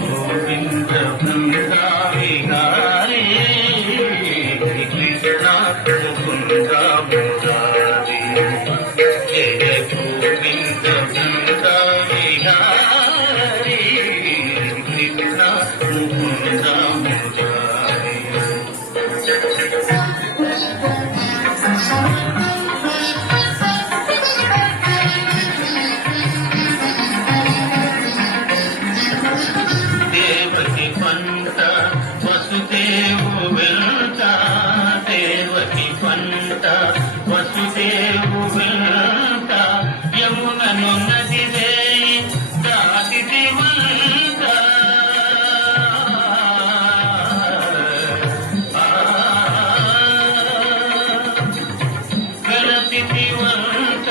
गोविंद वृंदा विहारी कृष्ण मुकुंद मुरारी जय गोविंद वृंदा विहारी कृष्ण मुकुंद मुरारी देवकी पंत वसुदेव वेंता देवकी पंत वसुदेव वेंता यमुननु नदी देई दाति दिवंत गलति दिवंत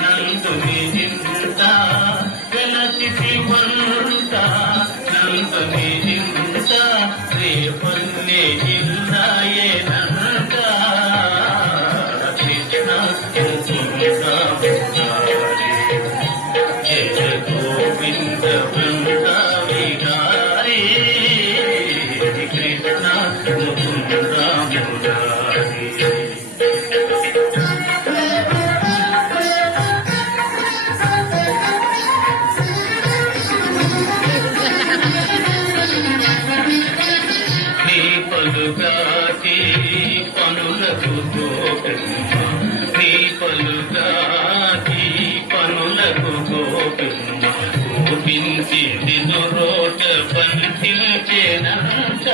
नंदु निजिंत गलति दिवंत नंदु निजिंत రేపల్లె జిల్లాయే నంద కృష్ణ ముకుంద మురారి జయ గోవింద వృంద విహారీ కృష్ణ ముకుంద మురారి పలుగాకి పనులకు గోపిమ్మ నీ పలుగాకి పనులకు గోపిమ్మ గోపించి దిను రోట పంచించేనంత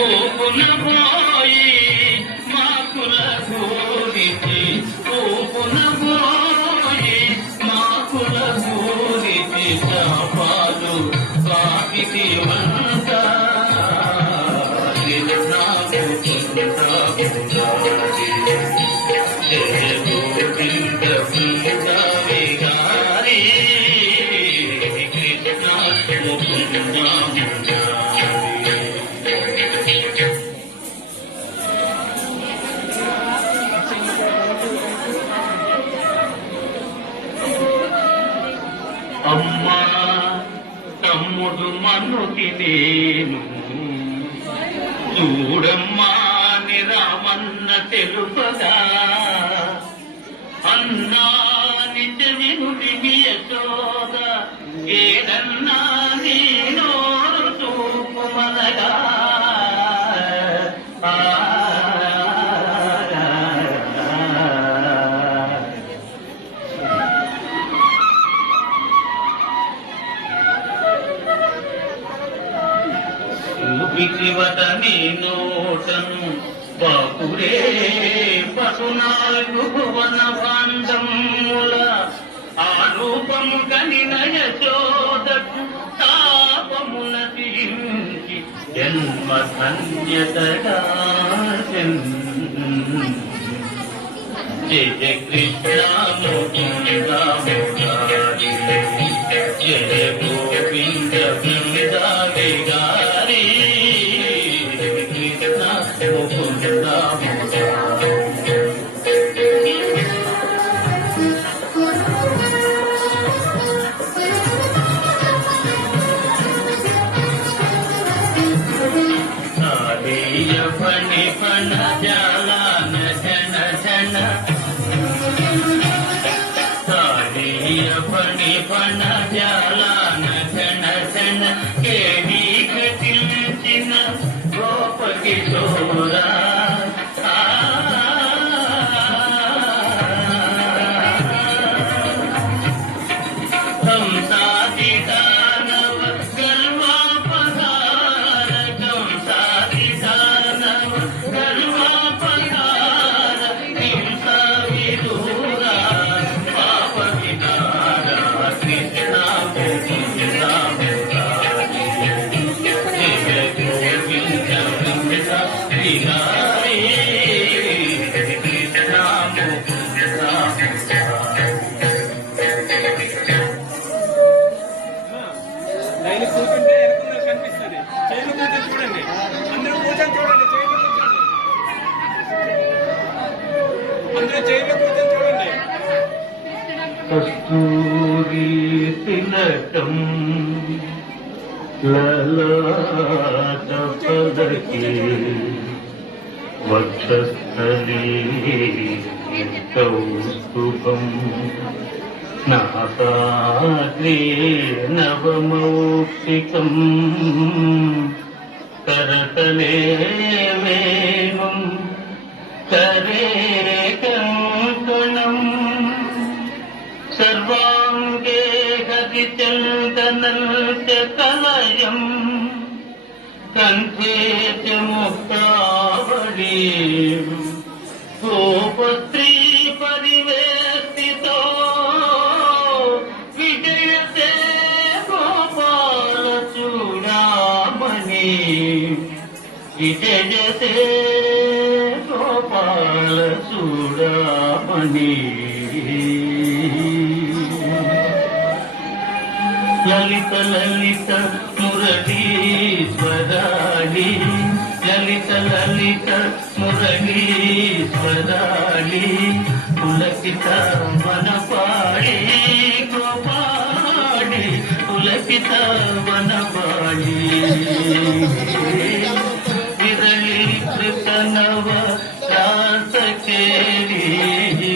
ఊపున పోయి మాకుల గోరికి ఊపున పాలు కాకితి వంట జయ గోవింద వృంద విహారీ కృష్ణ ముకుంద అమ్మా తమ్ముడు మనుకి నేను చూడమ్మా నిరామన్న తెలుపగా అన్నా నిజ వినుడి యశోద ఏదన్నా నీ నోరు చూపుమనగా విధివదని నోటను బాపురే పశునాలుగు భువన భాండముల ఆ రూపము కనిన యశోదకు తాపమున తీంచి జన్మ ధన్యతగా జయ కృష్ణ ముకుంద మురారి జయ గోవింద వృంద విహారీ కృష్ణ ముకుంద పని పణ జాలాన జన జన పని పణ జాలాన జన జన కేడి కటిల్చిన గోప కిశోరా కూర్చుంటే ఎరుకున్నది కనిపిస్తుంది. చేతులు కూర్చొని చూడండి, అందరూ కూర్చొని చూడండి. తిలకం లలాట పదకి వక్షస్థలీ కౌస్తుభం నాసాగ్రే నవమౌక్తికం కరతలే వేణుం కరే కంకణం సర్వాంగే హరిచందనం చ కలయం కంఠే చ ముక్తావళీం గోపత్రీ పరివేష్టితో విజయతే గోపాల చూడామణి విజయతే గోపాల చూడామణి లలిత లలిత మురళీశ్వరాళి లలిత లలిత మురళీశ్వరాళి పులకిత వనపాళి గోపాళి పులకిత వనపాళి విరళీకృత నవ రాసకేళి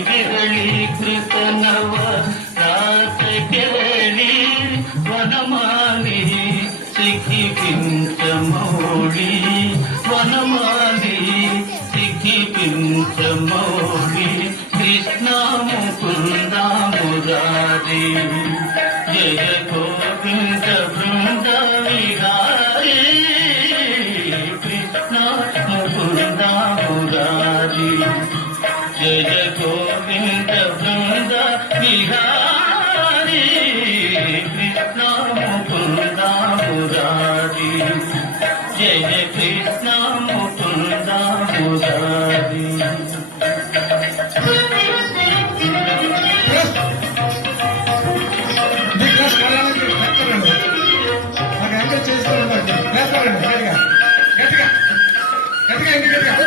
విరళీకృత నవ రాసకేళి వనమాలి సిఖి పించమౌళి వనమాలి సిఖి పించమౌళి కృష్ణ ముకుంద మురారి జయ గోవింద బృంద విహారీ కృష్ణ ముకుంద మురారి జయ గోవింద బృంద విహారీ కృష్ణ ముకుంద మురారి జయ కృష్ణ ముకుంద మురారి చేస్తూ ఉంటారు గట్టిగా గట్టిగా గట్టిగా